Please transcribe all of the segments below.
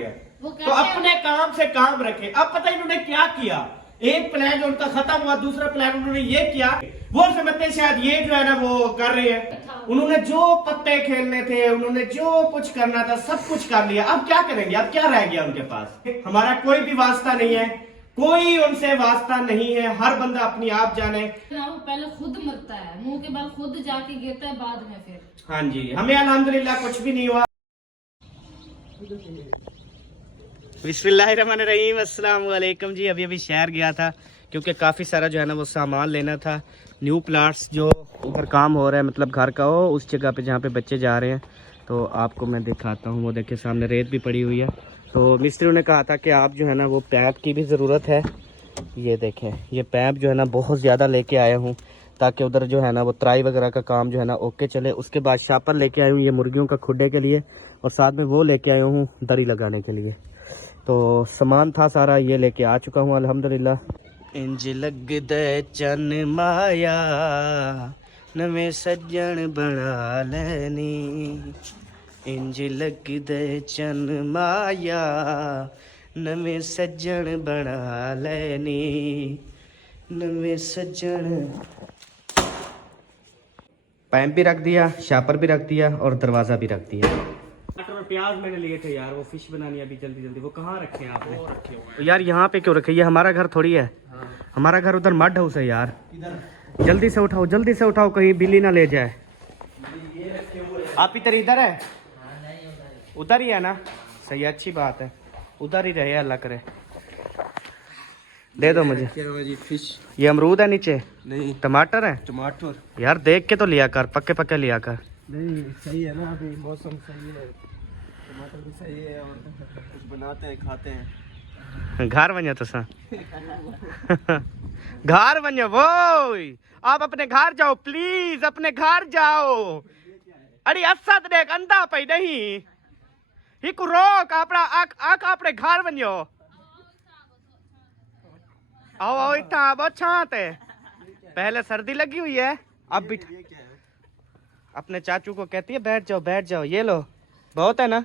तो अपने काम से काम रखे। अब पता इन्होंने क्या किया, एक प्लान उनका खत्म हुआ, दूसरा प्लान उन्होंने ये किया, वो समझते शायद ये जो है ना वो कर रहे हैं। उन्होंने जो पत्ते खेलने थे, उन्होंने जो कुछ करना था सब कुछ कर लिया। अब क्या करेंगे, अब क्या रह गया उनके पास? हमारा कोई भी वास्ता नहीं है, कोई उनसे वास्ता नहीं है, हर बंदा अपनी आप जाने। वो पहले खुद मरता है, मुंह के बाद खुद जाके गिरता है बाद में फिर। हाँ जी, हमें अल्हम्दुलिल्लाह कुछ भी नहीं हुआ। बिस्मिल्लाहिर्रहमानिर्रहीम, अस्सलाम वालेकुम जी। अभी शहर गया था क्योंकि काफ़ी सारा जो है ना वो सामान लेना था। न्यू प्लाट्स जो ऊपर काम हो रहा है, मतलब घर का हो, उस जगह पे जहाँ पे बच्चे जा रहे हैं, तो आपको मैं दिखाता हूँ। वो देखिए सामने रेत भी पड़ी हुई है। तो मिस्त्रियों ने कहा था कि आप जो है ना वो पैप की भी ज़रूरत है। ये देखें, ये पैप जो है ना बहुत ज़्यादा लेके आया हूँ ताकि उधर जो है ना वो तराई वगैरह का काम जो है ना ओके चले। उसके बाद शापर लेके आया हूँ ये मुर्गियों का खुड्डे के लिए, और साथ में वो लेके आया हूँ दरी लगाने के लिए। तो सामान था सारा, ये लेके आ चुका हूँ अल्हम्दुलिल्लाह। इंज लग दे चन माया नवे सज्जन बना लेनी, इंज लग दे चन माया नवे सज्जन बना लेनी, नवे सज्जन। पैंप भी रख दिया, शापर भी रख दिया और दरवाज़ा भी रख दिया। टमाटर और प्याज मैंने लिए थे यार, वो फिश बनानी अभी जल्दी जल्दी। वो कहाँ रखे हैं आपने? वो रखे हुए हैं। यार यहाँ पे क्यों रखे? ये हमारा घर थोड़ी है। हाँ। हमारा घर उधर मड हाउस है यार। इधर जल्दी से उठाओ, जल्दी से उठाओ, कहीं बिल्ली ना ले जाए। ये रखे हुए हैं। आप इधर है? उधर ही है ना? सही, अच्छी बात है, उधर ही रहे, अल्लाह करे। दे दो मुझे फिश। ये अमरूद है नीचे? नहीं। टमाटर है? टमाटर यार देख के तो लिया कर, पक्के पक्के लिया कर। नहीं सही है ना, अभी मौसम सही है, टमाटर भी सही है, और कुछ बनाते हैं खाते हैं। घर बनो तो सा घर बनो वो। आप अपने घर जाओ प्लीज, अपने घर जाओ। अरे असद देख अंधा पे नहीं हिक रोक अपना आक अपने घर बनो। आओ आओ इतना बहुत शांत है। पहले सर्दी लगी हुई है, अब भी अपने चाचू को कहती है बैठ जाओ बैठ जाओ। ये लो, बहुत है ना?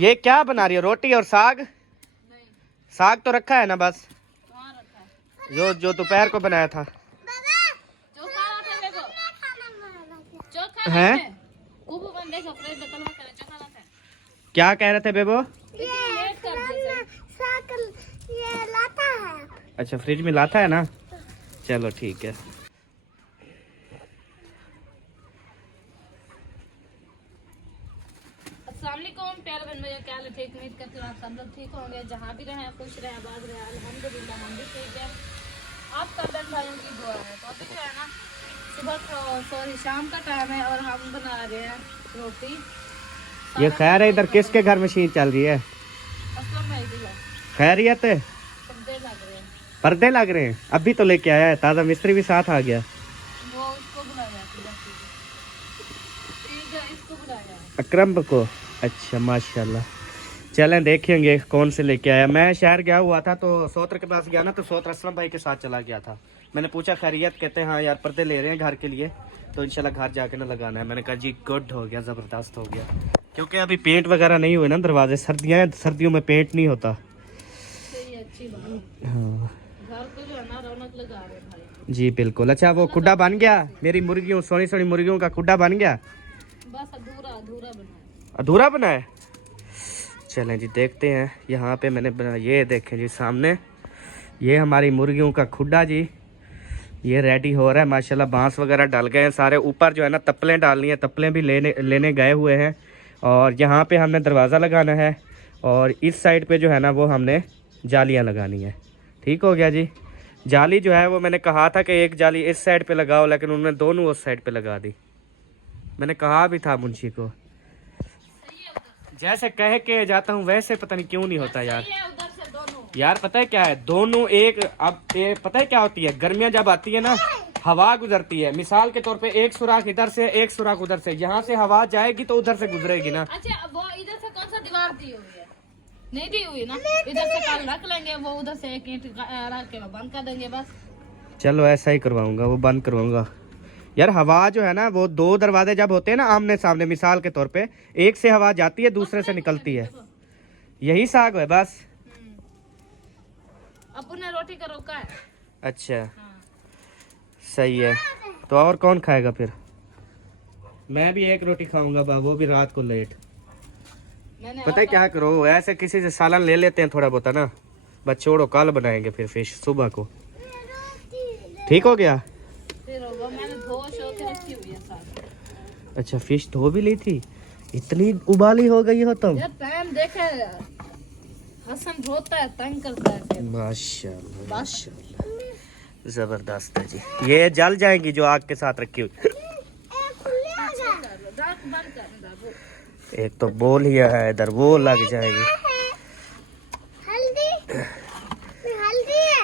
ये क्या बना रही हो, रोटी और साग? साग तो रखा है ना बस, जो जो दोपहर को बनाया था। हैं? क्या कह रहे थे बेबो? ये लाता है। अच्छा फ्रिज में लाता है ना, चलो ठीक है। प्यारे बहन भैया, क्या ठीक, उम्मीद करती हूँ आप सब लोग ठीक होंगे, जहाँ भी रहें खुश रहें आबाद रहें। अल्हम्दुलिल्लाह हम भी ठीक है, आप सब बहन भाइयों की दुआ है। तो अभी जो है ना सुबह शाम का टाइम है और हम बना रहे हैं रोटी। ये खैर है, इधर किसके घर मशीन चल रही है? खैरियत है? पर्दे लग रहे हैं। पर्दे लग रहे हैं? अभी तो लेके आया है, ताजा मिस्त्री भी साथ आ गया। वो उसको बुलाया, इसको बुलाया अकरम को। अच्छा माशाल्लाह, चलें देखेंगे कौन से लेके आया। मैं शहर गया हुआ था तो सोत्र के पास गया ना, तो सोत्र असलम भाई के साथ चला गया था। मैंने पूछा खैरियत, कहते हैं हाँ यार पर्दे ले रहे हैं घर के लिए, तो इंशाल्लाह घर जाके ना लगाना है। मैंने कहा जी गुड, हो गया, ज़बरदस्त हो गया, क्योंकि अभी पेंट वगैरह नहीं हुए ना दरवाजे, सर्दियों में पेंट नहीं होता। अच्छी बात। हाँ घर को जो है ना रौनक लगा रहे हैं भाई। जी बिल्कुल। अच्छा वो खुड्डा बन गया? मेरी मुर्गियों, सोनी सोनी मुर्गियों का खुड्डा बन गया? बस अधूरा अधूरा बना, अधूरा बना है। चलें जी देखते हैं। यहाँ पे मैंने बना, ये देखें जी सामने, ये हमारी मुर्गियों का खुड्डा जी, ये रेडी हो रहा है माशाल्लाह। बांस वगैरह डाल गए हैं सारे, ऊपर जो है ना तप्पलें डालनी है, तप्पलें भी लेने गए हुए हैं। और यहाँ पे हमने दरवाज़ा लगाना है, और इस साइड पे जो है ना वो हमने जालियाँ लगानी है। ठीक हो गया जी। जाली जो है वो मैंने कहा था कि एक जाली इस साइड पे लगाओ, लेकिन उन्होंने दोनों उस साइड पे लगा दी। मैंने कहा भी था मुंशी को, जैसे कह के जाता हूँ वैसे पता नहीं क्यों नहीं होता यार। यार पता है क्या है, दोनों एक, अब पता है क्या होती है, गर्मियाँ जब आती है ना, हवा गुजरती है, मिसाल के तौर पे एक सुराख इधर से एक सुराख उधर से, यहाँ से हवा जाएगी तो उधर से गुजरेगी ना। अच्छा वो इधर से कौन सा दीवार दी हुई है? नहीं दी हुई ना, इधर से कल रख लेंगे, वो उधर से एक ईंट रख के बंद कर देंगे बस। चलो ऐसा ही करवाऊंगा, वो बंद करवाऊंगा। यार हवा जो है ना वो दो दरवाजे जब होते हैं ना आमने सामने, मिसाल के तौर पे एक से हवा जाती है दूसरे से निकलती है, यही साग है बस। अब उन्हें रोटी का रोका है। अच्छा हाँ। सही है। तो और कौन खाएगा फिर? मैं भी एक रोटी खाऊंगा बा, वो भी रात को लेट। मैंने पता है क्या करो, ऐसे किसी से सालन ले लेते हैं थोड़ा बहुत ना, बस छोड़ो, कल बनाएंगे फिर फिश सुबह को। ठीक हो गया। फिर होगा, मैंने धो के रखी हुई है साग। अच्छा फिश धो भी ली थी, इतनी उबाली हो गई हो तुम? यार टाइम देखे, हसन रोता है, तंग करता है फिर। माशाल्लाह बस जबरदस्त है जी। ये जल जाएंगी जो आग के साथ रखी हुई। बंद कर बाबू। एक तो बोल ही है इधर, वो लग जाएगी। हल्दी हल्दी है।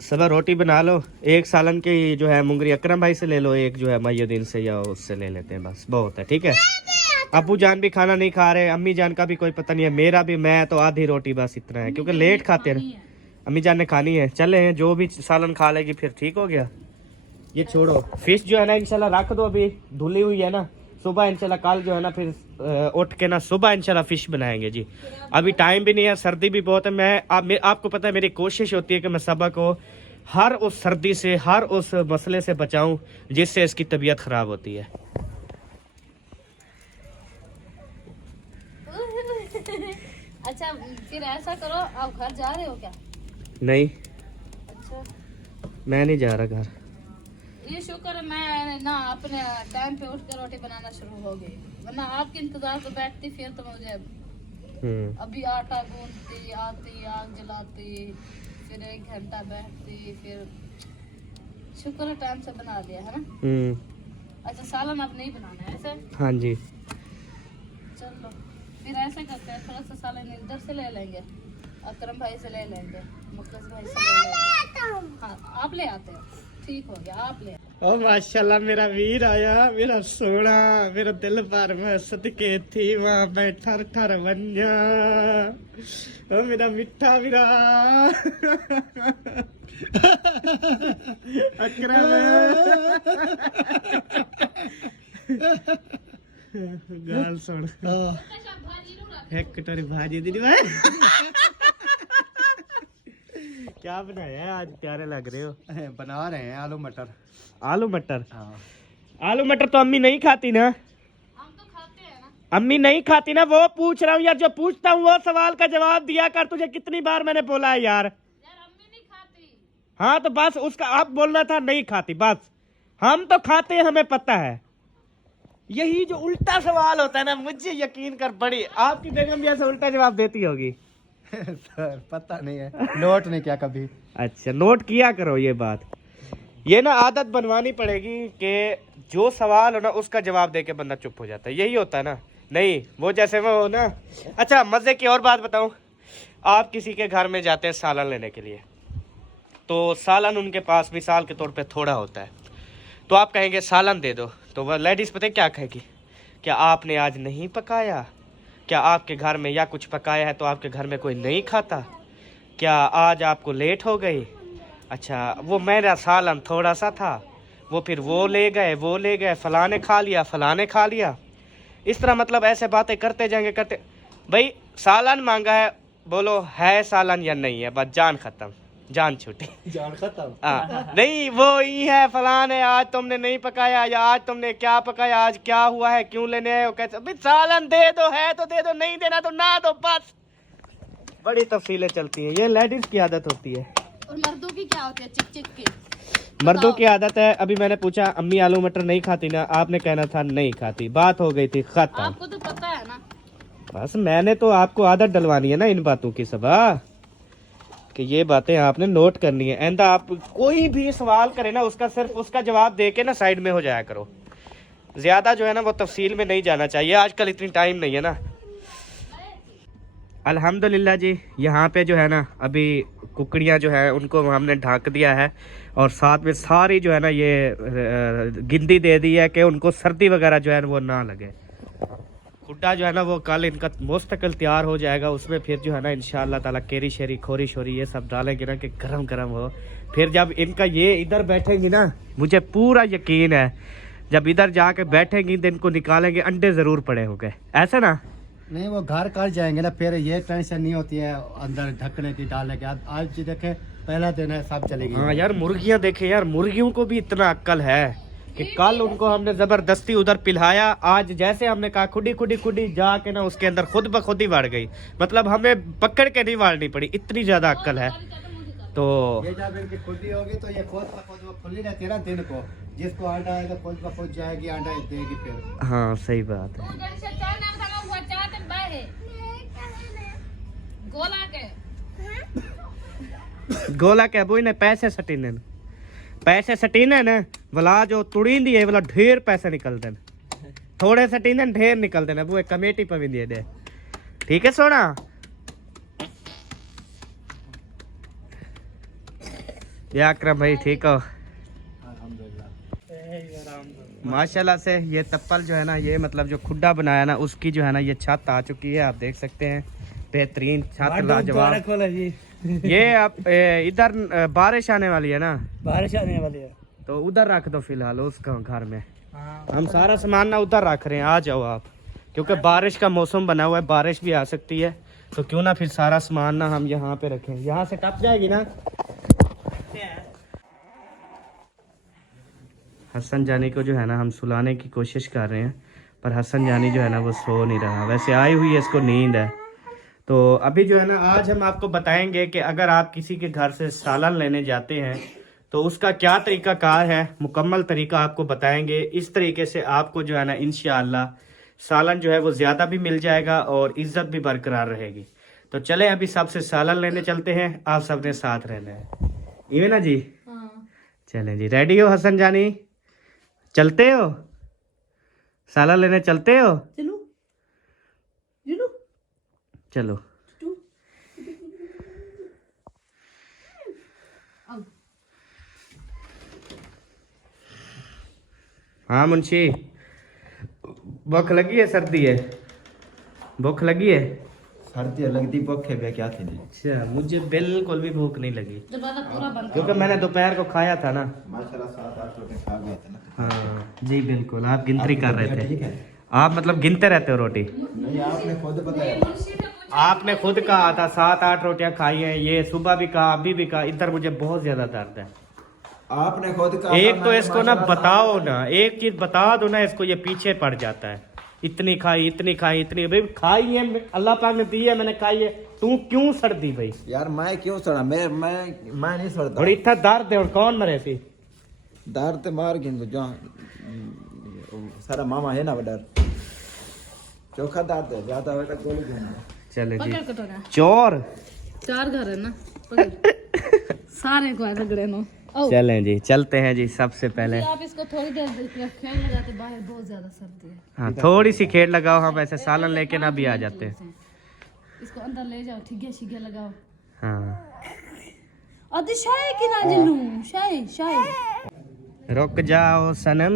सब रोटी बना लो, एक सालन की जो है मुंगरी अकरम भाई से ले लो, एक जो है मयुद्दीन से या उससे ले लेते हैं, बस बहुत है। ठीक है, अबू जान भी खाना नहीं खा रहे, अम्मी जान का भी कोई पता नहीं है, मेरा भी, मैं तो आधी रोटी बस इतना है क्योंकि लेट खाते हैं। अम्मी जान ने खानी है, चले हैं, जो भी सालन खा लेगी फिर ठीक हो गया। ये छोड़ो, फिश जो है ना इंशाल्लाह रख दो, अभी धुली हुई है ना, सुबह इंशाल्लाह कल जो है ना फिर उठ के ना सुबह इंशाल्लाह फिश बनाएंगे जी। अभी टाइम भी नहीं है, सर्दी भी बहुत है। आपको पता है मेरी कोशिश होती है कि मैं सबा को हर उस सर्दी से, हर उस मसले से बचाऊं जिससे इसकी तबीयत खराब होती है। अच्छा फिर ऐसा करो, आप घर जा रहे हो क्या? नहीं, अच्छा मैं नहीं जा रहा घर। ये शुक्र है मैं ना अपने टाइम पे उठ कर रोटी बनाना शुरू हो गई, वरना आपके इंतजार पे बैठती फिर तो मुझे अभी आटा गूंदती, आती, आग जलाती, फिर 1 घंटा बैठती, फिर शुक्र है टाइम से बना दिया है ना। अच्छा सालन अब नहीं बनाना है ऐसे? हाँ जी। चलो फिर ऐसे करते हैं, थोड़ा सा सालन इधर से ले लेंगे, अकरम भाई से ले लेंगे, मुखलिस भाई से ले लेंगे। हाँ आप ले आते हो, ठीक हो गया, आप ले। ओ माशाल्लाह मेरा वीर आया, मेरा सोना, मेरा दिल पर मैं सदके थी वहाँ मैं ठर ठर बन जा। ओ मेरा मिठा वीरा अकरम गाल सुन, एक कटोरी भाजी दी भाई। क्या बनाया है आज, प्यारे लग रहे हो। बना रहे हैं आलू मटर। आलू मटर? हाँ। आलू मटर तो अम्मी नहीं खाती ना? हम तो खाते हैं ना। अम्मी नहीं खाती ना, वो पूछ रहा हूँ यार, जो पूछता हूँ वो सवाल का जवाब दिया कर, तुझे कितनी बार मैंने बोला है यार। अम्मी नहीं खाती। हाँ तो बस उसका आप बोलना था नहीं खाती, बस। हम तो खाते हैं, हमें पता है। यही जो उल्टा सवाल होता है ना, मुझे यकीन कर, बड़ी आपकी बेगम भी ऐसे उल्टा जवाब देती होगी। सर पता नहीं है, नोट नहीं किया कभी। अच्छा नोट किया करो ये बात, ये ना आदत बनवानी पड़ेगी कि जो सवाल हो ना उसका जवाब देके बंदा चुप हो जाता है, यही होता है ना। नहीं वो जैसे वो हो ना। अच्छा मजे की और बात बताऊं, आप किसी के घर में जाते हैं सालन लेने के लिए, तो सालन उनके पास मिसाल के तौर पे थोड़ा होता है, तो आप कहेंगे सालन दे दो, तो वह लेडीज पता है क्या कहेगी, क्या आपने आज नहीं पकाया, क्या आपके घर में या कुछ पकाया है तो आपके घर में कोई नहीं खाता, क्या आज आपको लेट हो गई। अच्छा वो मेरा सालन थोड़ा सा था, वो फिर वो ले गए, फलाने खा लिया, फलाने खा लिया। इस तरह मतलब ऐसे बातें करते जाएंगे, करते भाई सालन मांगा है, बोलो है सालन या नहीं है, बस जान खत्म, जान छूटी, जान खत्म। नहीं वो ही है फलाने, आज तुमने नहीं पकाया, या आज तुमने क्या पकाया, आज क्या हुआ है, क्यों लेने आए हो, कैसे भाई सालन दे दो, है तो दे दो, नहीं देना तो ना दो, बस। बड़ी तफसीलें चलती हैं, ये लेडीज की आदत होती है। और मर्दों की क्या होती है, चिक चिक की? मर्दों की आदत है, अभी मैंने पूछा अम्मी आलू मटर नहीं खाती ना, आपने कहना था नहीं खाती, बात हो गई थी खत्म। आपको तो पता है ना। बस मैंने तो आपको आदत डलवानी है ना इन बातों की सबा, कि ये बातें आपने नोट करनी है। एंड आप कोई भी सवाल करे ना, उसका सिर्फ उसका जवाब दे के ना साइड में हो जाया करो, ज्यादा जो है ना वो तफसील में नहीं जाना चाहिए, आजकल इतनी टाइम नहीं है ना। अल्हम्दुलिल्लाह जी, यहाँ पे जो है ना अभी कुकड़ियाँ जो है उनको हमने ढक दिया है, और साथ में सारी जो है ना ये गिनती दे दी है कि उनको सर्दी वगैरह जो है वो ना लगे। खुड्डा जो है ना वो कल इनका मुस्तकिल तैयार हो जाएगा, उसमें फिर जो है ना इंशाल्लाह ताला केरी शेरी खोरी शोरी ये सब डालेंगे ना कि गरम गरम हो। फिर जब इनका ये इधर बैठेंगी ना, मुझे पूरा यकीन है जब इधर जाके बैठेंगी तो इनको निकालेंगे अंडे ज़रूर पड़े होंगे, ऐसे ना? नहीं वो घर कर जाएंगे ना, फिर ये टेंशन नहीं होती है अंदर ढकने की डालने की। आज जी देखे पहला दिन है, सब चलेगी। हाँ यार मुर्गियाँ देखे यार, मुर्गियों को भी इतना अक्ल है कि कल उनको हमने जबरदस्ती उधर पिलाया, आज जैसे हमने कहा खुडी खुडी खुडी जाके ना उसके अंदर खुद ब खुद ही बढ़ गई, मतलब हमें पकड़ के नहीं वाड़नी पड़ी, इतनी ज्यादा अक्ल है। तो ये जब इनकी खुदी होगी तो ये खुद ब खुद वो खुली रहती है ना दिन को, जिसको अंडा आएगा खुद ब खुद जाएगी अंडा देगी फिर। हाँ सही बात है। गोला के बोई ने पैसे सटीने ने वाला जो तुड़ींदी है वाला ढेर पैसे निकलते हैं, थोड़े सटीने ढेर निकलते हैं, वो एक कमेटी पविंदी दे। ठीक है सोना? या अकरम भाई ठीक हो? माशाल्लाह से ये तप्पल जो है ना, ये मतलब जो खुड्डा बनाया ना उसकी जो है ना ये छत आ चुकी है, आप देख सकते हैं बेहतरीन छत लाजवाब। ये आप इधर बारिश आने वाली है ना, बारिश आने वाली है तो उधर रख दो फिलहाल उसका घर में। हम सारा सामान ना उधर रख रहे हैं, आ जाओ आप, क्योंकि बारिश का मौसम बना हुआ है, बारिश भी आ सकती है, तो क्यों ना फिर सारा सामान ना हम यहाँ पे रखें, यहाँ से टप जाएगी ना। हसन जानी को जो है ना हम सुलाने की कोशिश कर रहे हैं, पर हसन जानी जो है ना वो सो नहीं रहा, वैसे आई हुई है इसको नींद है। तो अभी जो है ना आज हम आपको बताएंगे कि अगर आप किसी के घर से सालन लेने जाते हैं तो उसका क्या तरीका कार है, मुकम्मल तरीका आपको बताएंगे। इस तरीके से आपको जो है ना इंशाअल्लाह सालन जो है वो ज़्यादा भी मिल जाएगा और इज्जत भी बरकरार रहेगी। तो चले अभी सबसे सालन लेने चलते हैं, आप सबने साथ रहना है, ये ना जी? चलें जी, रेडी हो हसन जानी? चलते हो सालन लेने? चलते हो? चलो हाँ मुंशी, भूख लगी है? सर्दी है, भूख लगी है? सर्दी लगती भूख है क्या थी? अच्छा मुझे बिल्कुल भी भूख नहीं लगी, क्योंकि मैंने दोपहर को खाया था ना। माशाल्लाह 7-8 रोटी खा गए थे ना। हाँ जी बिल्कुल, आप गिनती कर रहे थे। ठीक है, आप मतलब गिनते रहते हो रोटी? नहीं आपने खुद बताया, आपने खुद कहा था 7-8 रोटियां खाई हैं, ये सुबह भी कहा अभी भी कहा, इधर मुझे बहुत ज्यादा दर्द है। आपने खुद कहा। एक तो इसको ना बताओ ना, एक चीज बता दो ना इसको, ये पीछे पड़ जाता है। इतनी खाई इतनी खाई इतनी, भाई खाई है, अल्लाह पाक ने दी है, मैंने खाई है, तू क्यों सड़ती भाई? यार मैं क्यों सड़ा? मैं नहीं सड़ता। और इतना दर्द है और कौन मरे थी? दर्द ते मार गिन जो सारा मामा है ना डर, चोखा दर्द है, ज्यादा होता गोली घूम। चले जी, चोर 4 घर है ना, सारे को ऐसा गड़े नो। चलें जी, चलते हैं जी। सबसे पहले आप इसको थोड़ी देर खेल लगाते, बाहर बहुत ज्यादा सर्दी है। हाँ थोड़ी सी खेल लगाओ, हम ऐसे सालन लेके ना भी आ जाते हैं। इसको अंदर ले जाओ, ठीके ठीके लगाओ। हाँ अरे शाय की ना जिन्नू, शाय रुक जाओ सनम,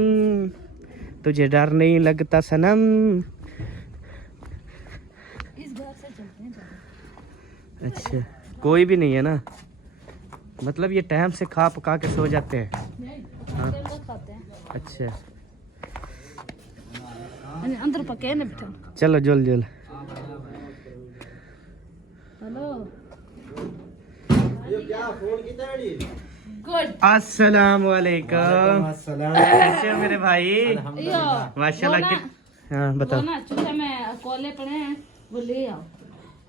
तुझे डर नहीं लगता सनम। इस घर से चलते हैं। अच्छा कोई भी नहीं है ना, मतलब ये टाइम से खा पका के सो जाते हैं? हाँ। खाते हैं। अच्छा अंदर पके ना बेटा। चलो जुल जुल। Hello good. अस्सलाम वालेकुम। कैसे हो मेरे भाई? माशाल्लाह। हाँ बताओ। ना चूल्हे में कोयले पड़े हैं, वो ले आओ।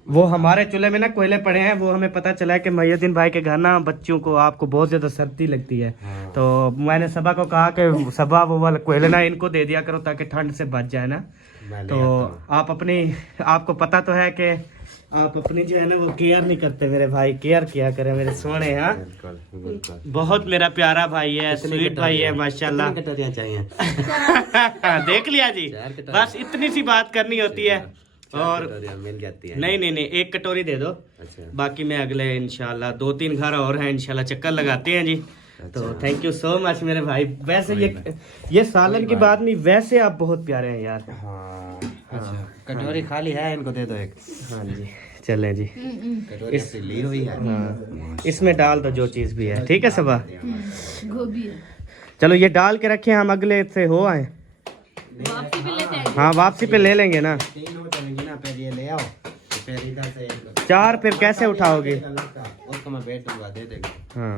वो हमारे चूल्हे में ना कोयले पड़े हैं, वो हमें पता चला है कि मुहिद्दीन भाई के घर ना बच्चों को आपको बहुत ज्यादा सर्दी लगती है। तो मैंने सबा को कहा कि सबा वो वाला कोयले ना इनको दे दिया करो ताकि ठंड से बच जाए ना। तो आप अपनी, आपको पता तो है कि आप अपनी जो है ना वो केयर नहीं करते मेरे भाई, केयर किया करे मेरे सोने। हाँ बहुत मेरा प्यारा भाई है, स्वीट भाई है माशाल्लाह। देख लिया जी, बस इतनी सी बात करनी होती है और मिल जाती है। नहीं एक कटोरी दे दो। अच्छा। बाकी मैं अगले इंशाल्लाह 2-3 घर और हैं, इंशाल्लाह चक्कर लगाते हैं जी। तो थैंक यू सो मच मेरे भाई। वैसे ये सालन की बात नहीं, वैसे आप बहुत प्यारे हैं यार। हाँ अच्छा, कटोरी खाली है, इनको दे दो एक। हाँ जी चलें जी, कटोरी से ली हुई है। हाँ इसमें डाल दो जो चीज़ भी है, ठीक है सबा। गोभी है। चलो ये डाल के रखे, हम अगले से हो आए। वापसी भी लेते हैं। हाँ वापसी पे ले लेंगे ना। 3 हो जाएंगी ना, फिर ये ले आओ, फिर इधर से 4 फिर कैसे उठाओगे? उसको मैं बैठ दूंगा, दे देगा हाँ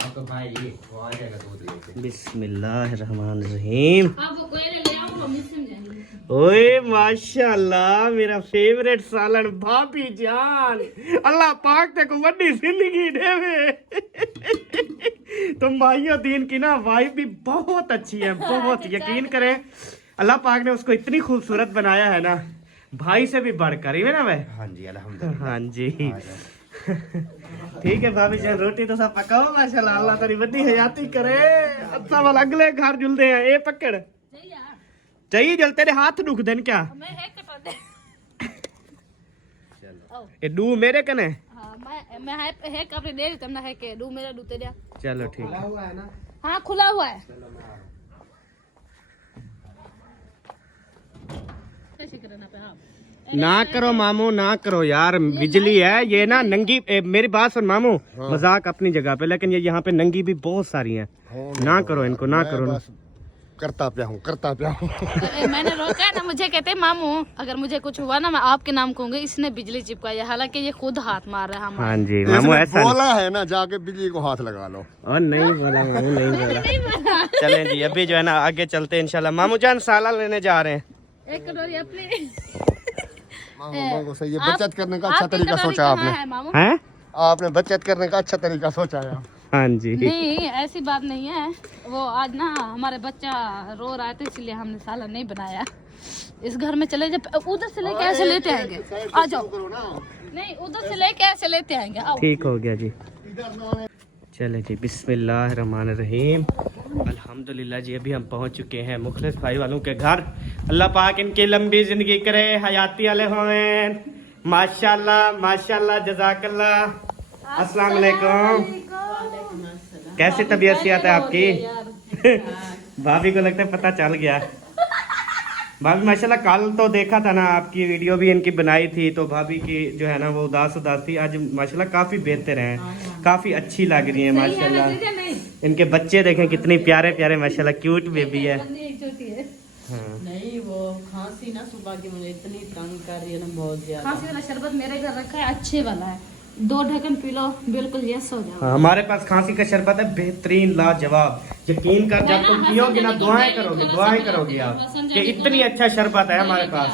आपका भाई, ये वो आ जाएगा दूध लेके। बिस्मिल्लाहिर्रहमानिर्रहीम। आप वो कोयले ले आओ, हम इसमें जाएंगे। ओए माशाल्लाह मेरा फेवरेट सालन भाभी जान, अल्लाह पाक ते को वड्डी जिंदगी देवे। तो माहियो दीन की ना वाइफ भी बहुत अच्छी है, बहुत यकीन करें अल्लाह पाक ने उसको इतनी खूबसूरत बनाया है ना, भाई से भी बढ़कर ही है ना भाई। हाँ जी अल्हम्दुलिल्लाह। हाँ जी ठीक है भाभी जान, रोटी तो सब पकाओ माशाल्लाह, अल्लाह तेरी वड्डी हयाती करे। अच्छा वाला अगले घर जुलते हैं, ए पकड़ चाहिए जल तेरे हाथ दुख देन क्या? मैं है कटा दे। ये डू मेरे कने। हाँ मैं है कपड़े दे तुमने है के दू मेरा दू तेरा। चलो ठीक है। हुआ है ना? हाँ खुला हुआ है। कैसे करना पे आप? ना करो मामू ना करो यार, बिजली है ये ना नंगी। मेरी बात सुन मामू, मजाक अपनी जगह पे, लेकिन ये यहाँ पे नंगी भी बहुत सारी हैं। ना करो इनको, ना करो ना। करता प्या हूँ। मैंने रोका है ना, मुझे कहते मामू अगर मुझे कुछ हुआ ना मैं आपके नाम कहूंगी, इसने बिजली चिपकाई है, हालांकि ये खुद हाथ मार रहा है हमारा। हाँ जी मामू ऐसा बोला है ना, जाके बिजली को हाथ लगा लो। और नहीं बोला मामू, नहीं बोला। चलें जी अभी जो है ना आगे चलते हैं इंशाल्लाह। मामू जान साला लेने जा रहे हैं। एक कटोरी अपनी। मांगो सही है, बचत करने का अच्छा तरीका सोचा आपने। मामू हैं? आपने बचत करने का अच्छा तरीका सोचा है। हाँ जी नहीं ऐसी बात नहीं है, वो आज ना हमारे बच्चा रो रहा था इसलिए हमने साला नहीं बनाया। इस घर में चले जाए, उधर से लेके ऐसे लेते आएंगे, आ जाओ। नहीं उधर से लेके ऐसे लेते आएंगे, आओ। ठीक हो गया जी। चले जी बिस्मिल्लाहिर्रहमानिर्रहीम। अल्हम्दुलिल्लाह जी अभी हम पहुंच चुके हैं मुखलिस भाई वालों के घर। अल्लाह पाक इनकी लंबी जिंदगी करे, हयाती वाले हों माशाल्लाह माशाल्लाह जज़ाकल्लाह। अस्सलाम वालेकुम। कैसी तबीयत सियात है आपकी? भाभी को लगता है पता चल गया। भाभी माशाल्लाह कल तो देखा था ना आपकी वीडियो भी इनकी बनाई थी, तो भाभी की जो है ना वो उदास थी। आज माशाल्लाह काफी बेहतर हैं, काफी अच्छी लग रही है माशाल्लाह। इनके बच्चे देखें कितने प्यारे प्यारे माशाल्लाह, क्यूट बेबी है। हाँ। नहीं वो खांसी ना सुबह की मुझे इतनी तंग कर रही है ना, बहुत ज्यादा। खांसी वाला शरबत मेरे घर रखा है, अच्छे वाला है, 2 ढक्कन पी लो बिल्कुल यस हो जाओ। हाँ, हमारे पास खांसी का शरबत है बेहतरीन लाजवाब। यकीन कर जब तुम पियोगे ना दुआएं करोगे आप कि इतनी अच्छा शरबत है हमारे पास।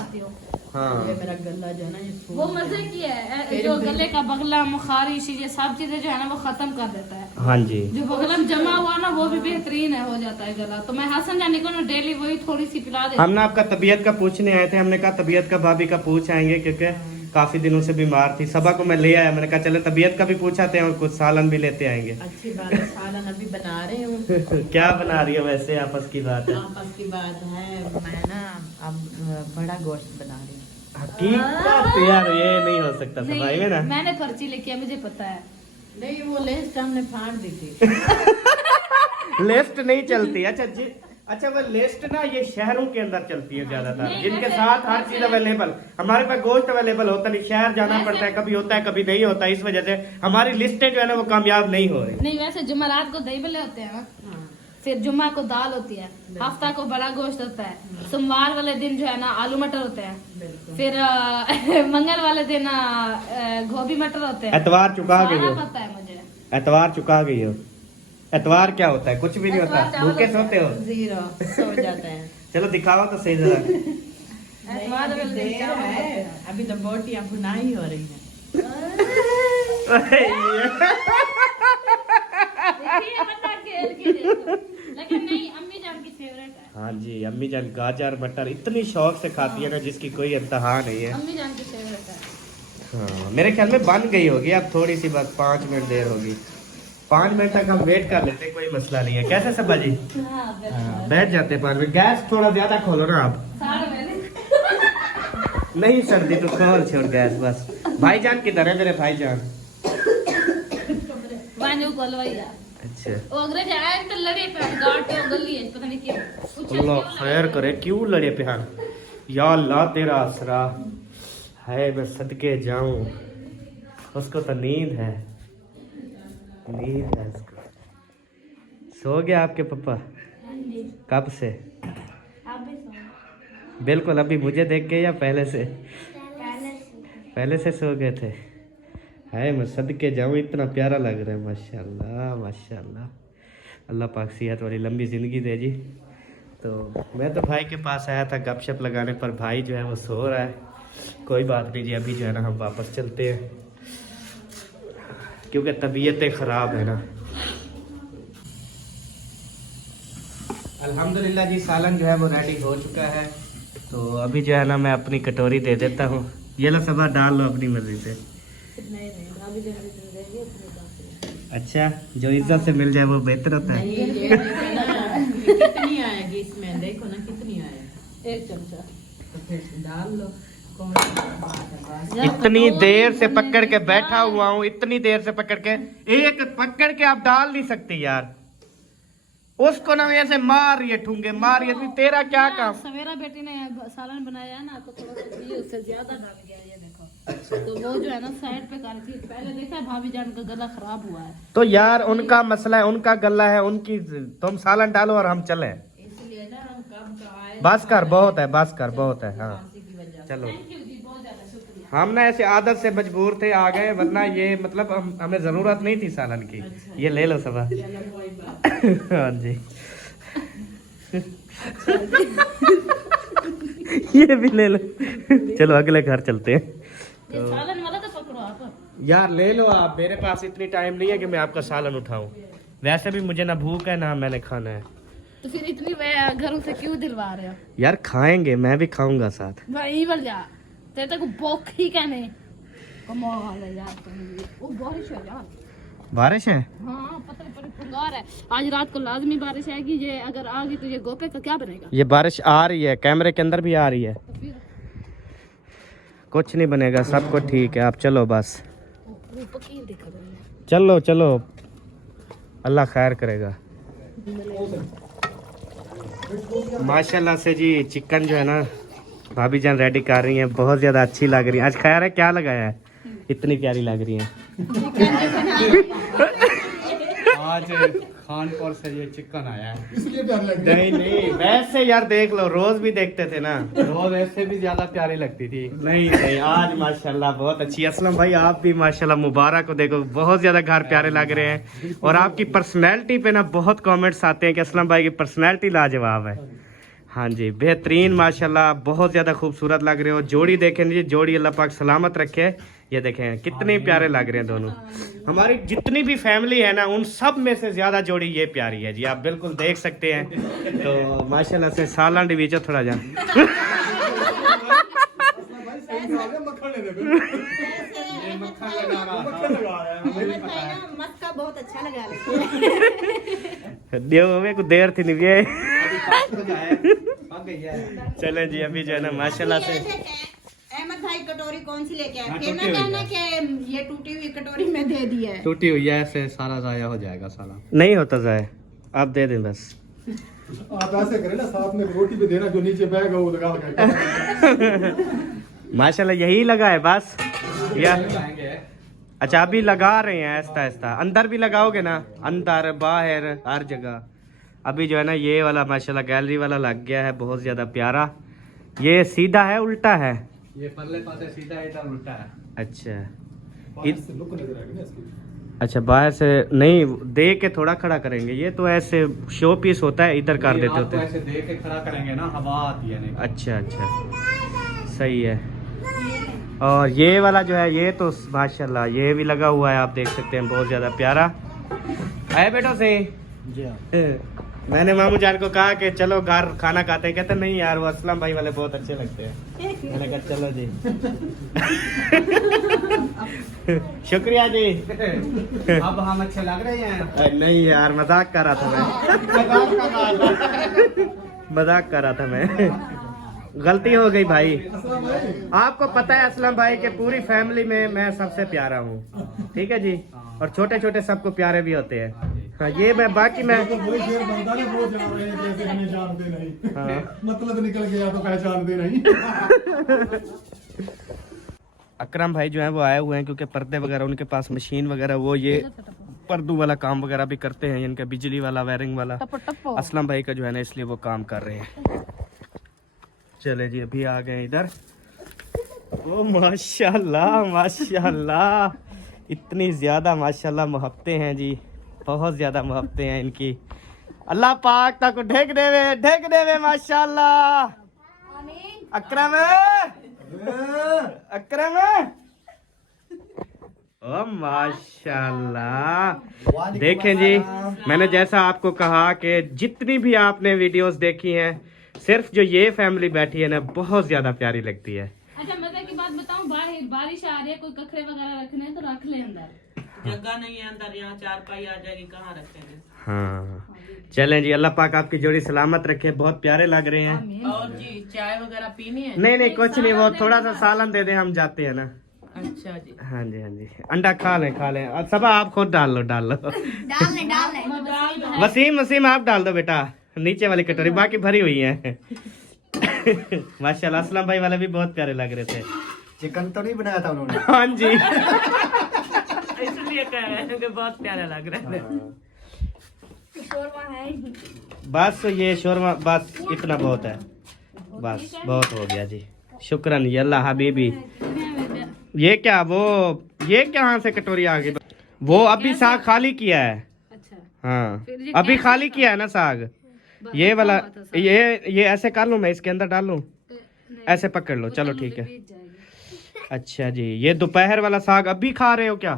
हाँ ये मेरा गला जो है ना, ये सूख वो मजे की है, जो गले का बगला मुखारिश ये सब चीजें जो है ना वो खत्म कर देता है। हाँ जी जो बगला में जमा हुआ ना वो भी बेहतरीन है, हो जाता है गला। तो मैं हसन जाने को ना डेली वही थोड़ी सी पिला देती हम ना आपका तबीयत का पूछने आए थे, हमने कहा तबीयत का भाभी का पूछ आएंगे क्योंकि काफी दिनों से बीमार थी। सबा को मैं ले आया, मैंने कहा चले तबीयत का भी पूछाते हैं और कुछ सालन भी लेते आएंगे। अच्छी बात है, सालन अभी बना रहे हूँ। क्या बना रही है वैसे? आपस की बात है। आपस की बात है, मैं ना अब बड़ा गोश्त बना रही हूँ। हकीकत यार ये नहीं हो सकता नहीं, भाई में ना। मैंने पर्ची लिखी है, मुझे पता है। नहीं वो लिस्ट हमने फाड़ दी थी। लिस्ट नहीं चलती। अच्छा वो लिस्ट ना ये शहरों के अंदर चलती है ज्यादातर, जिनके साथ हर चीज अवेलेबल। हमारे पास गोश्त अवेलेबल होता नहीं, शहर जाना पड़ता है, कभी होता है कभी नहीं होता। इस वजह से हमारी लिस्टें जो है ना वो कामयाब नहीं हो रही। नहीं वैसे जुमेरात को दही भल्ले होते हैं ना, फिर जुम्मा को दाल होती है, हफ्ता को बड़ा गोश्त होता है, सोमवार वाले दिन जो है ना आलू मटर होते हैं, फिर मंगल वाले दिन गोभी मटर होते हैं। एतवार चुका गई हो? पता है मुझे। एतवार चुका गई हो? एतवार क्या होता है? कुछ भी नहीं होता, भूखे सोते हो? 0 सो जाते हैं। चलो दिखाओ तो सही जरा। एतवार वाले दिन देर चावल है, होते हैं। अभी तो बोटियां बुनाई हो रही है। देखिए, बता खेल के देखो। लेकिन नहीं अम्मी जान की फेवरेट है। हाँ जी अम्मी जान गाजर मटर इतनी शौक से खाती है ना जिसकी कोई इंतहा नहीं है। अम्मी जान की फेवरेट है। हाँ मेरे ख्याल में बन गई होगी, अब थोड़ी सी बस 5 मिनट देर होगी। 5 मिनट तक हम वेट कर लेते, कोई मसला नहीं है। कैसे सबा जी? हाँ, बैठ जाते हैं 5 मिनट। गैस थोड़ा ज्यादा खोलो ना आप। नहीं सर्दी तो खोल छोड़ गैस बस। भाईजान किधर है मेरे भाईजान? अच्छा वो अंग्रेज आए तो लड़े पे गाड़ के गली है पता नहीं क्यों अल्लाह खैर करे, क्यों लड़े प्यार। या अल्लाह तेरा आसरा है, मैं सदके जाऊं। उसको तो नींद है, नींद है उसको। सो गया आपके पापा? कब से? बिल्कुल अभी मुझे देख के या पहले से? पहले से सो गए थे। है मैं सदके जाऊं, इतना प्यारा लग रहा है माशाल्लाह माशाल्लाह। अल्लाह पाक सेहत वाली लंबी ज़िंदगी दे जी। तो मैं तो भाई के पास आया था गपशप लगाने, पर भाई जो है वो सो रहा है। कोई बात नहीं जी, अभी जो है ना हम वापस चलते हैं क्योंकि तबीयतें ख़राब है ना। अल्हम्दुलिल्लाह जी, सालन जो है वो रेडी हो चुका है। तो अभी जो है ना मैं अपनी कटोरी दे देता हूँ। ये लो सब डाल लो अपनी मर्जी से। अच्छा, जो इज्जत से मिल जाए वो बेहतर होता है। कितनी आएगी इसमें, देखो ना कितनी आएगी। 1 चमचा तो फिर डाल लो। कौन सी बात है, बस। इतनी देर से पकड़ के बैठा हुआ हूँ, इतनी देर से पकड़ के, एक पकड़ के आप डाल नहीं सकती यार। उसको ना ऐसे मार रही है ठूंगे, मार रही है। तेरा क्या काम? सवेरा बेटी ने सालन बनाया ना तो थोड़ा सा घी उससे ज्यादा डाल गया, ये देखो। तो वो जो है ना साइड पे कर थी, पहले देखा है भाभी जान का गला खराब हुआ है। तो यार उनका मसला है, उनका गला है, उनकी। तुम सालन डालो और हम चले। इसलिए ना हम कब का आए। बस कर, बहुत है, बस कर, बहुत है। हाँ चलो, थैंक यू जी, बहुत ज्यादा शुक्रिया। हम ना ऐसे आदत से मजबूर थे, आ गए, वरना ये मतलब हमें जरूरत नहीं थी सालन की। ये ले लो सबा। हाँ जी ये भी ले लो। चलो अगले घर चलते हैं। ये सालन वाला तो पकड़ो आप। यार ले लो आप, मेरे पास इतनी टाइम नहीं है कि मैं आपका सालन उठाऊं। वैसे भी मुझे ना भूख है ना मैंने खाना है। तो फिर इतनी घरों से क्यों दिलवा रहे हो? यार खाएंगे, मैं भी खाऊंगा साथ। भाई बल जा, तेरे तक भूख ही कहने। कमाल है यार तुम भी। वो बारिश है यार। बारिश है? हाँ पता नहीं पंगार है। आज रात को लाजमी बारिश आएगी। ये अगर आ गई तो ये गोपे का क्या बनेगा? ये बारिश आ रही है, कैमरे के अंदर भी आ रही है। तो फिर कुछ नहीं बनेगा, सब कुछ ठीक है। आप चलो बस, वो फकीर दिखा दो। चलो चलो, अल्लाह खैर करेगा। माशाल्लाह से जी चिकन जो है ना भाभी जान रेडी कर रही हैं, बहुत ज़्यादा अच्छी लग रही है। आज खैर है, क्या लगाया है, इतनी प्यारी लग रही है। आज खानपुर से ये चिकन आया है, इसलिए प्यार लग नहीं नहीं वैसे यार देख लो, रोज भी देखते थे ना, रोज ऐसे भी ज्यादा प्यारी लगती थी। नहीं नहीं, आज माशाल्लाह बहुत अच्छी। असलम भाई आप भी माशाल्लाह, मुबारक हो। देखो बहुत ज्यादा घर प्यारे लग रहे हैं, और आपकी पर्सनैलिटी पे ना बहुत कमेंट्स आते हैं कि असलम भाई की पर्सनैलिटी लाजवाब है। हाँ जी, बेहतरीन माशाल्लाह, बहुत ज़्यादा खूबसूरत लग रहे हो। जोड़ी देखें जी, जोड़ी अल्लाह पाक सलामत रखे। ये देखें कितने प्यारे लग रहे हैं दोनों। हमारी जितनी भी फैमिली है ना, उन सब में से ज़्यादा जोड़ी ये प्यारी है जी, आप बिल्कुल देख सकते हैं। तो माशाल्लाह से सालन डिवीजो थोड़ा जा मक्का बहुत अच्छा लगा। देव में कुछ देर थी नहीं। चले जी, अभी जो है ना माशाल्लाह से। अहमद भाई कटोरी कौन सी लेके आए? कहना कि ये टूटी हुई कटोरी में दे दी है। टूटी हुई है, ऐसे सारा जाया हो जाएगा साला। नहीं होता जाए, आप दे दें बस। आप ऐसे करें ना, साथ में रोटी भी देना, जो नीचे बैग है वो लगा माशाल्लाह यही लगा है बस। या अच्छा अभी लगा रहे हैं ऐसा ऐसा, अंदर भी लगाओगे ना, अंदर बाहर हर जगह। अभी जो है ना ये वाला माशाल्लाह गैलरी वाला लग गया है, बहुत ज़्यादा प्यारा। ये सीधा है उल्टा है? ये परले पासे सीधा है, इधर उल्टा है। अच्छा लुक नजर आएगी ना इसकी। अच्छा, बाहर से नहीं दे के थोड़ा खड़ा करेंगे। ये तो ऐसे शो पीस होता है, इधर कर देते होते हैं। ऐसे दे के खड़ा करेंगे ना, हवा आती है नहीं। अच्छा अच्छा, सही है। और ये वाला जो है ये तो माशाल्लाह ये भी लगा हुआ है, आप देख सकते हैं, बहुत ज़्यादा प्यारा है। बेटो से जी हाँ। मैंने मामू जान को कहा कि चलो घर खाना खाते हैं, कहते नहीं यार वो असलम भाई वाले बहुत अच्छे लगते हैं। मैंने कहा चलो जी शुक्रिया जी। अब हम अच्छे लग रहे हैं? नहीं यार, मजाक कर रहा था मैं। मजाक कर रहा था मैं, गलती हो गई भाई। आपको पता है असलम भाई के पूरी फैमिली में मैं सबसे प्यारा हूँ, ठीक है जी। और छोटे छोटे सबको प्यारे भी होते हैं। हाँ ये मैं बाकी मैं वही शेर बनता है वो जान रहे हैं जैसे हमें जानते नहीं। हाँ मतलब निकल गया तो पहचानते नहीं। अकरम भाई जो है वो आए हुए हैं क्योंकि पर्दे वगैरह उनके पास मशीन वगैरह वो ये पर्दू वाला काम वगैरह भी करते हैं, इनका बिजली वाला वायरिंग वाला। असलम भाई का जो है ना इसलिए वो काम कर रहे हैं। चले जी अभी आ गए इधर। ओ माशाल्लाह माशाल्लाह, इतनी ज़्यादा माशाल्लाह मोहब्बतें हैं जी, बहुत ज़्यादा मोहब्बतें हैं इनकी। अल्लाह पाक तक ढेक देवे माशाल्लाह। अकरम अकरम ओ माशाल्लाह। देखें जी, मैंने जैसा आपको कहा कि जितनी भी आपने वीडियोस देखी हैं, सिर्फ जो ये फैमिली बैठी है ना बहुत ज्यादा प्यारी लगती है। अच्छा मजे की बात बताऊं, बारिश आ रही है, कोई कखरे वगैरह रखने हैं तो रख ले अंदर, जगह नहीं है अंदर, यहाँ चारपाई आ जाएगी, कहाँ रखेंगे। हाँ चलें जी, अल्लाह पाक आपकी जोड़ी सलामत रखे, बहुत प्यारे लग रहे हैं। और जी चाय वगैरह पीनी है? नहीं कुछ नहीं, वो थोड़ा सा सालन दे दे, हम जाते हैं ना। अच्छा जी, हाँ जी हाँ जी, अंडा खा लें और सब आप खुद डाल लो डाल ले वसीम आप डाल दो बेटा, नीचे वाली कटोरी बाकी भरी हुई है। माशाल्लाह असलम भाई वाले भी बहुत प्यारे लग रहे थे। चिकन तो नहीं बनाया था उन्होंने? हाँ जी इसलिए कह रहे हैं कि बहुत प्यारे लग रहे थे। बस ये शोरमा बस इतना बहुत है, बस बहुत हो गया जी, शुक्रन यल्ला हबीबी। ये क्या ये कहाँ से कटोरी आ गई? वो अभी साग खाली किया है। अच्छा हाँ अभी खाली किया है ना साग। ये वाला ये ऐसे कर लूँ मैं, इसके अंदर डाल लूँ, ऐसे पकड़ लो, चलो ठीक है। अच्छा जी, ये दोपहर वाला साग अभी खा रहे हो क्या?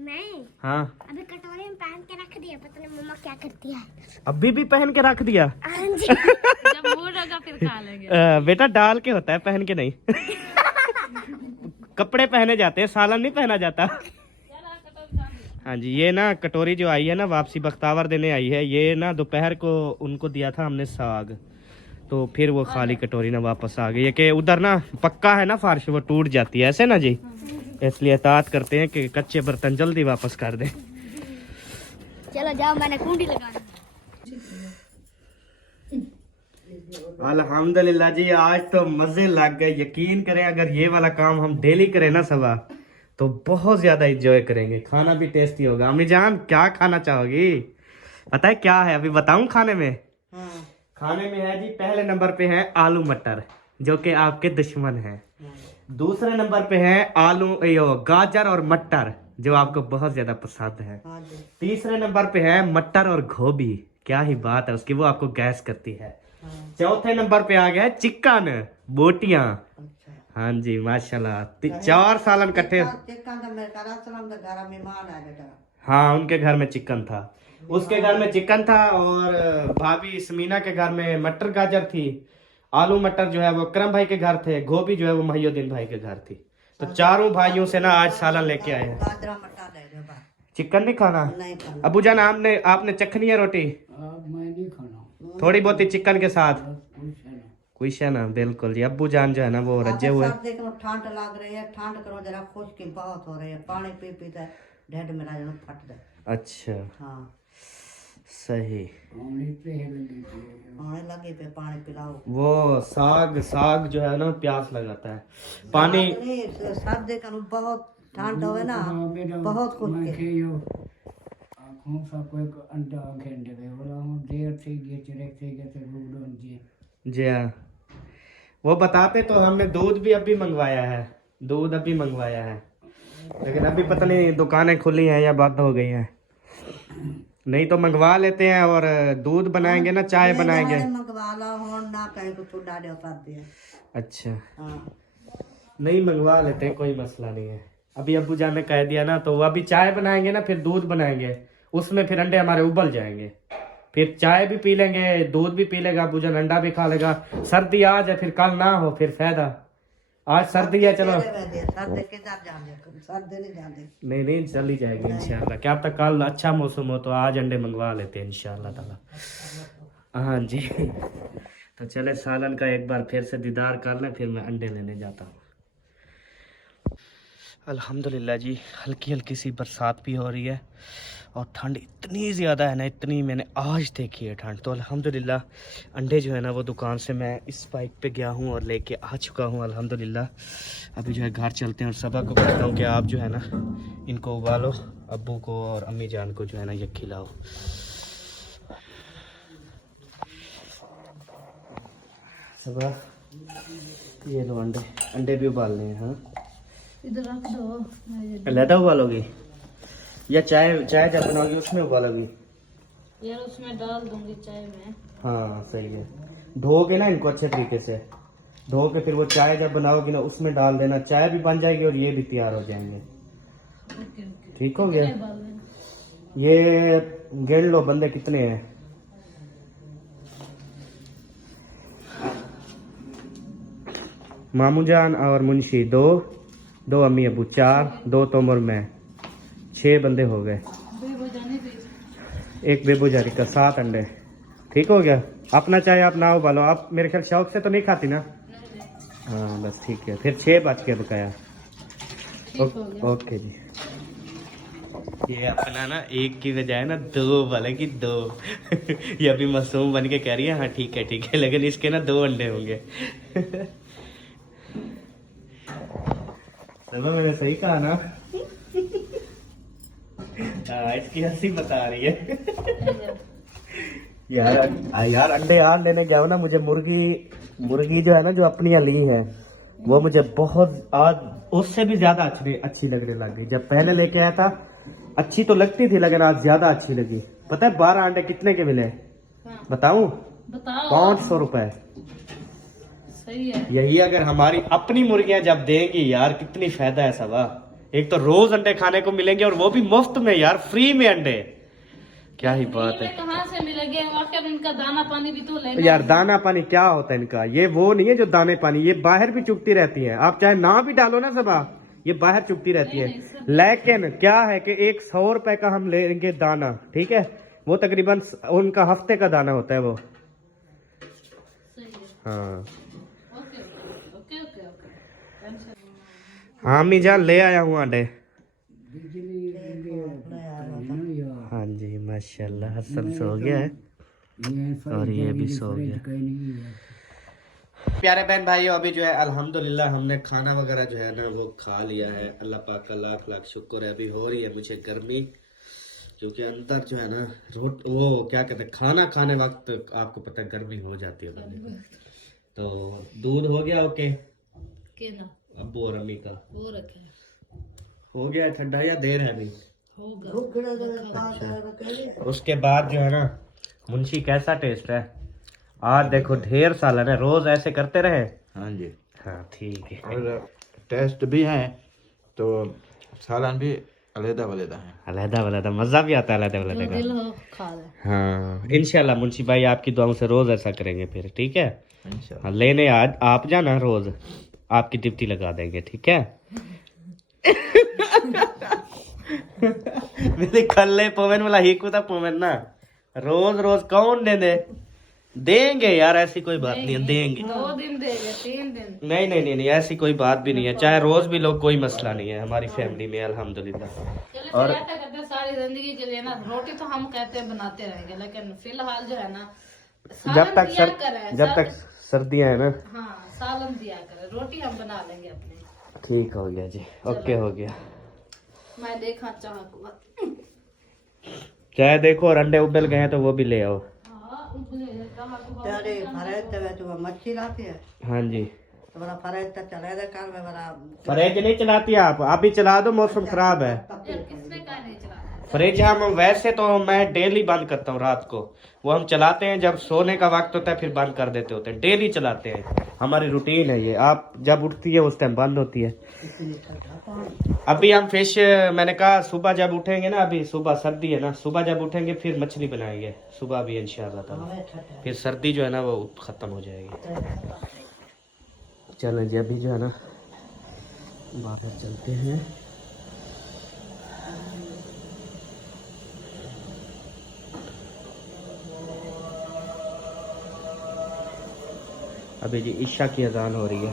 नहीं, हाँ अभी कटोरी में पहन के रख दिया, पता नहीं मम्मा क्या करती है। अभी भी पहन के रख दिया? हाँ जी। जब मूड होगा फिर खा लेंगे। बेटा डाल के होता है, पहन के नहीं। कपड़े पहने जाते हैं, सालन नहीं पहना जाता। हाँ जी, ये ना कटोरी जो आई है ना वापसी बख्तावर देने आई है, ये ना दोपहर को उनको दिया था हमने साग, तो फिर वो खाली कटोरी ना वापस आ गई है कि उधर ना पक्का है ना फर्श, वो टूट जाती है ऐसे ना जी, इसलिए एहतियात करते हैं कि कच्चे बर्तन जल्दी वापस कर दें। चलो जाओ, मैंने कुंडी लगा दी। अल्हम्दुलिल्लाह जी, आज तो मजे लग गए। यकीन करें अगर ये वाला काम हम डेली करें ना सबा, तो बहुत ज्यादा एंजॉय करेंगे, खाना भी टेस्टी होगा। अम्मी जान क्या खाना चाहोगी? पता है क्या है, अभी बताऊं खाने में? खाने में है जी, पहले नंबर पे है आलू मटर जो कि आपके दुश्मन हैं। दूसरे नंबर पे है गाजर और मटर जो आपको बहुत ज्यादा पसंद है। तीसरे नंबर पे है मटर और गोभी, क्या ही बात है उसकी, वो आपको गैस करती है। चौथे नंबर पे आ गया है चिकन बोटियां। हाँ जी माशाल्लाह, 4 सालन इकट्ठे। हाँ उनके घर में चिकन था, उसके घर में चिकन था, और भाभी समीना के घर में मटर गाजर थी। आलू मटर जो है वो अकरम भाई के घर थे, गोभी जो है वो महियुद्दीन भाई के घर थी। तो चारों भाइयों से ना आज सालन लेके आए हैं। चिकन नहीं खाना? अबू जान आपने चखनी है रोटी? थोड़ी बहुत ही चिकन के साथ कुछ है ना, बिल्कुल जी। अब्बू जान जो है ना वो रजे हुए। ठंड लग रही है, ठंड करो जरा, खुश्की बहुत हो रही है, पानी पी पी ढेड मेरा जन फट दे। अच्छा हाँ सही, पानी लगे पे पानी पिलाओ। वो साग जो है ना प्यास लगाता है, पानी सर्दी का बहुत ठंड हो ना, बहुत खुश्की। जी हाँ, वो बताते तो हमने दूध भी अभी मंगवाया है, लेकिन अभी पता नहीं दुकानें खुली हैं या बंद हो गई हैं, नहीं तो मंगवा लेते हैं और दूध बनाएंगे ना, चाय बनाएंगे। मंगवा लो हो ना, कहीं को थोड़ा दे उतारते हैं। अच्छा हाँ नहीं मंगवा लेते हैं, कोई मसला नहीं है। अभी अब्बू जान ने कह दिया ना, तो वो अभी चाय बनाएंगे ना, फिर दूध बनाएंगे, उसमें फिर अंडे हमारे उबल जाएंगे, फिर चाय भी पी लेंगे, दूध भी पी लेगा अब्बू जान, अंडा भी खा लेगा। सर्दी आज है, फिर कल ना हो फिर फायदा। आज सर्दी है, चलो नहीं चली जाएगी इंशाल्लाह। क्या तक कल अच्छा मौसम हो तो आज अंडे मंगवा लेते हैं इंशाल्लाह ताला। हाँ जी तो चले सालन का एक बार फिर से दीदार कर लें, फिर मैं अंडे लेने जाता हूँ। अल्हम्दुलिल्लाह जी, हल्की हल्की सी बरसात भी हो रही है और ठंड इतनी ज़्यादा है ना, इतनी मैंने आज देखी है ठंड। तो अल्हम्दुलिल्लाह अंडे जो है ना वो दुकान से मैं इस बाइक पे गया हूँ और लेके आ चुका हूँ अल्हम्दुलिल्लाह। अभी जो है घर चलते हैं और सबा को कहता हूँ कि आप जो है ना इनको उबालो, अब्बू को और अम्मी जान को जो है ना ये खिलाओ। सबा ये लो अंडे, अंडे भी उबालने हैं। हाँ इधर रख दो। लहदा उबालोगी या चाय चाय जब बनाओगी उसमें उबालोगी? यार उसमें डाल दूंगी चाय में। हाँ सही है। धो के ना इनको अच्छे तरीके से धो के फिर वो चाय जब बनाओगी ना उसमें डाल देना, चाय भी बन जाएगी और ये भी तैयार हो जाएंगे। ठीक हो गया। ये गिन लो बंदे कितने हैं। मामू जान और मुंशी 2, 2 अम्मी अबू 4, 2 तुम और मैं 6 बंदे हो गए। एक बेबू जारी का 7 अंडे। ठीक हो गया। अपना चाहे आप ना उबालो, आप मेरे ख्याल शौक से तो नहीं खाती ना? हाँ बस ठीक है। फिर 6 बच के बकाया। ओके जी। ये अपना ना एक की बजाय ना 2 वाले की 2 ये अभी मासूम बन के कह रही है हाँ ठीक है, लेकिन इसके ना 2 अंडे होंगे। चलो मैंने सही कहा ना? इसकी हंसी बता रही है। यार अंडे यार लेने गया हूँ ना, मुझे मुर्गी जो है ना जो अपनी ली है वो मुझे बहुत आज उससे भी ज्यादा अच्छी लगने लग गई। जब पहले लेके आया था अच्छी तो लगती थी, लेकिन आज ज्यादा अच्छी लगी। पता है 12 अंडे कितने के मिले? बताऊं? 500 रुपए। सही है। यही अगर हमारी अपनी मुर्गियां जब देंगी यार कितनी फायदा है सबा। एक तो रोज अंडे खाने को मिलेंगे और वो भी मुफ्त में यार, फ्री में अंडे। क्या ही बात है। कहाँ से मिलेंगे? आखिर इनका दाना पानी भी तो लेना यार दाना पानी क्या होता है इनका? ये वो नहीं है जो दाने पानी, ये बाहर भी चुगती रहती है। आप चाहे ना भी डालो ना सबा, ये बाहर चुगती रहती है। लेकिन क्या है कि 100 रुपए का हम लेंगे दाना, ठीक है? वो तकरीबन उनका हफ्ते का दाना होता है वो। हाँ हाँ अम्मी जान ले आया हूँ अंडे। हाँ जी माशाल्लाह हसन सो गया है और ये भी सो गया। प्यारे बहन भाइयों अभी जो है अल्हम्दुलिल्लाह हमने खाना वगैरह जो है ना वो खा लिया है। अल्लाह पाक का लाख लाख शुक्र है। अभी हो रही है मुझे गर्मी, क्योंकि अंदर जो है ना वो क्या कहते हैं खाना खाने वक्त आपको पता है गर्मी हो जाती है। तो दूध हो गया ओके अब्बू और अम्मी का वो रखे हो गया ठंडा या देर है अभी? होगा। उसके बाद जो है ना मुंशी कैसा टेस्ट है? आज देखो ढेर सालन है, रोज ऐसे करते रहे। हाँ जी हाँ ठीक है। और टेस्ट भी है तो सालन भी अलग-अलग है। अलग-अलग मजा भी आता है अलग-अलग का। दिल हो खा ले। हाँ इंशाल्लाह मुंशी भाई आपकी दुआओं से रोज ऐसा करेंगे फिर, ठीक है? इंशाल्लाह। हाँ, लेने आज आप जाना, रोज आपकी ड्यूटी लगा देंगे, ठीक है? मेरे खल्ले पोमेन वाला ही कुता पोमेन ना रोज रोज कौन दे देंगे यार, ऐसी कोई बात नहीं है, देंगे 2 दिन देंगे 3 दिन। नहीं नहीं नहीं नहीं ऐसी कोई बात भी नहीं है, चाहे रोज भी लोग कोई मसला नहीं है हमारी फैमिली में अल्हम्दुलिल्लाह। और ऐसा करते हैं सारी जिंदगी के लिए ना, रोटी तो हम कहते हैं बनाते रहेंगे, लेकिन फिलहाल जो है ना जब तक सर्दियां है ना हाँ सालन दिया करें, रोटी हम बना लेंगे अपने। ठीक हो गया जी, ओके हो गया। मैं देखा चाह चाहे देखो और अंडे उबल गए हैं तो वो भी ले आओ। तेरे फरेज तो मच्छी लाती है। हाँ जी तो बड़ा फरेज तो चलेगा कार में बड़ा फ्रिज नहीं चलाती आप? अभी चला दो, मौसम खराब है। किसने कहा नहीं चला? फ्रिज हम वैसे तो मैं डेली बंद करता हूँ रात को, वो हम चलाते हैं जब सोने का वक्त होता है फिर बंद कर देते होते हैं, डेली चलाते हैं, हमारी रूटीन है ये। आप जब उठती है उस टाइम बंद होती है। अभी हम फिश मैंने कहा सुबह जब उठेंगे ना, अभी सुबह सर्दी है ना, सुबह जब उठेंगे फिर मछली बनाएंगे सुबह भी इंशाल्लाह ताला, फिर सर्दी जो है ना वो खत्म हो जाएगी। चलो जी अभी जो है ना बाहर चलते हैं। अभी जी ईशा की अजान हो रही है।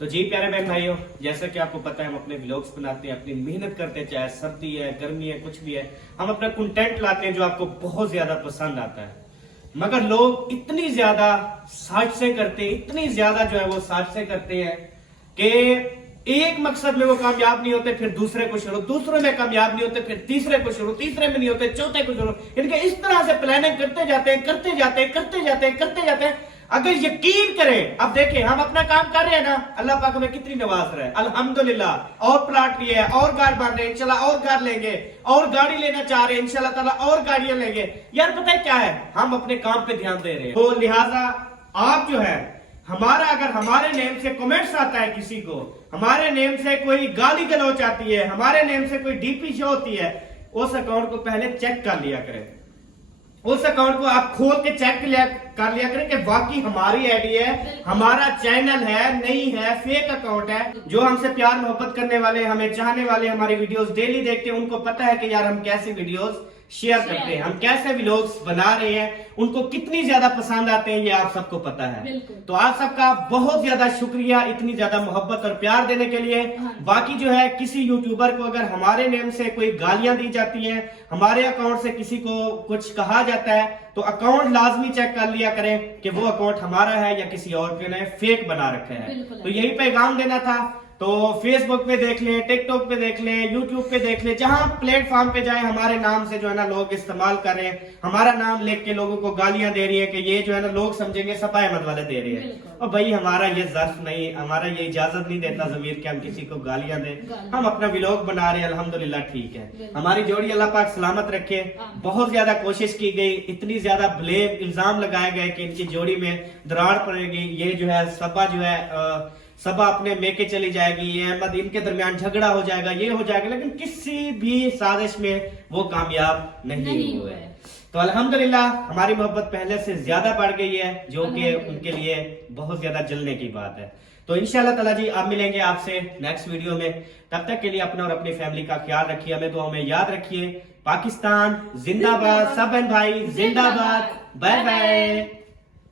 तो जी प्यारे बहन भाइयों, जैसा कि आपको पता है हम अपने व्लॉग्स बनाते हैं, अपनी मेहनत करते हैं, चाहे सर्दी है, गर्मी है, कुछ भी है, हम अपना कंटेंट लाते हैं जो आपको बहुत ज्यादा पसंद आता है। मगर लोग इतनी ज्यादा साजिशें करते हैं, इतनी ज्यादा जो है वो साजिशें करते हैं कि एक मकसद में वो कामयाब नहीं होते, फिर दूसरे को शुरू, दूसरे में कामयाब नहीं होते, फिर तीसरे को शुरू, तीसरे में नहीं होते, चौथे को शुरू, इनके इस तरह से प्लानिंग करते जाते हैं, करते जाते हैं, करते जाते हैं, करते जाते हैं। अगर यकीन करें, अब देखें हम अपना काम कर रहे हैं ना, अल्लाह पाक हमें कितनी नवाज रहा है, अल्हम्दुलिल्लाह। और प्लाट लिए है, और कार बन रहे हैं, इंशाल्लाह और कार लेंगे, और गाड़ी लेना चाह रहे हैं इंशाल्लाह ताला, और गाड़ियां लेंगे। यार पता है क्या है, हम अपने काम पे ध्यान दे रहे हैं। तो लिहाजा आप जो है हमारा, अगर हमारे नेम से कमेंट्स आता है किसी को, हमारे नेम से कोई गाली गलौच आती है, हमारे नेम से कोई डीपी शो होती है, उस अकाउंट को पहले चेक कर लिया करें। उस अकाउंट को आप खोल के चेक कर लिया करें कि वाकई हमारी आईडी है, हमारा चैनल है, नहीं है, फेक अकाउंट है। जो हमसे प्यार मोहब्बत करने वाले, हमें चाहने वाले, हमारी वीडियोस डेली देखते हैं, उनको पता है कि यार हम कैसे वीडियोस शेयर करते हैं, हम कैसे व्लॉग्स बना रहे हैं, उनको कितनी ज्यादा पसंद आते हैं, ये आप सबको पता है। तो आप सबका बहुत ज्यादा शुक्रिया इतनी ज्यादा मोहब्बत और प्यार देने के लिए। बाकी जो है किसी यूट्यूबर को अगर हमारे नेम से कोई गालियां दी जाती हैं, हमारे अकाउंट से किसी को कुछ कहा जाता है, तो अकाउंट लाजमी चेक कर लिया करें कि वो अकाउंट हमारा है या किसी और के ने फेक बना रखा है। तो यही पैगाम देना था। तो फेसबुक पे देख लें, टिकटॉक पे देख लें, यूट्यूब पे देख लें, जहां प्लेटफॉर्म पे जाए हमारे नाम से जो है ना लोग इस्तेमाल कर रहे हैं, हमारा नाम लेके के लोगों को गालियां दे रही है कि ये जो है ना लोग समझेंगे सफा अहमद वाले दे रही है। और भाई हमारा ये ज़र्फ नहीं, हमारा ये इजाजत नहीं देता ज़मीर कि हम किसी को गालियां दें। हम अपना व्लॉग बना रहे हैं, अल्हम्दुलिल्लाह ठीक है। हमारी जोड़ी अल्लाह पाक सलामत रखे। बहुत ज्यादा कोशिश की गई, इतनी ज्यादा ब्लेम इल्जाम लगाए गए कि इनकी जोड़ी में दरार पड़ेगी, ये जो है सबा जो है सबा अपने मेके चली जाएगी, ये अहमद, इनके दरमियान झगड़ा हो जाएगा, ये हो जाएगा, लेकिन किसी भी साजिश में वो कामयाब नहीं हुए। तो अल्हम्दुलिल्लाह हमारी मोहब्बत पहले से ज्यादा बढ़ गई है, जो कि उनके लिए बहुत ज्यादा जलने की बात है। तो इंशाल्लाह ताला जी आप मिलेंगे आपसे नेक्स्ट वीडियो में। तब तक के लिए अपना और अपनी फैमिली का ख्याल रखिए, हमें दुआ में याद रखिए। पाकिस्तान जिंदाबाद, सब बहन भाई जिंदाबाद, बाय बाय।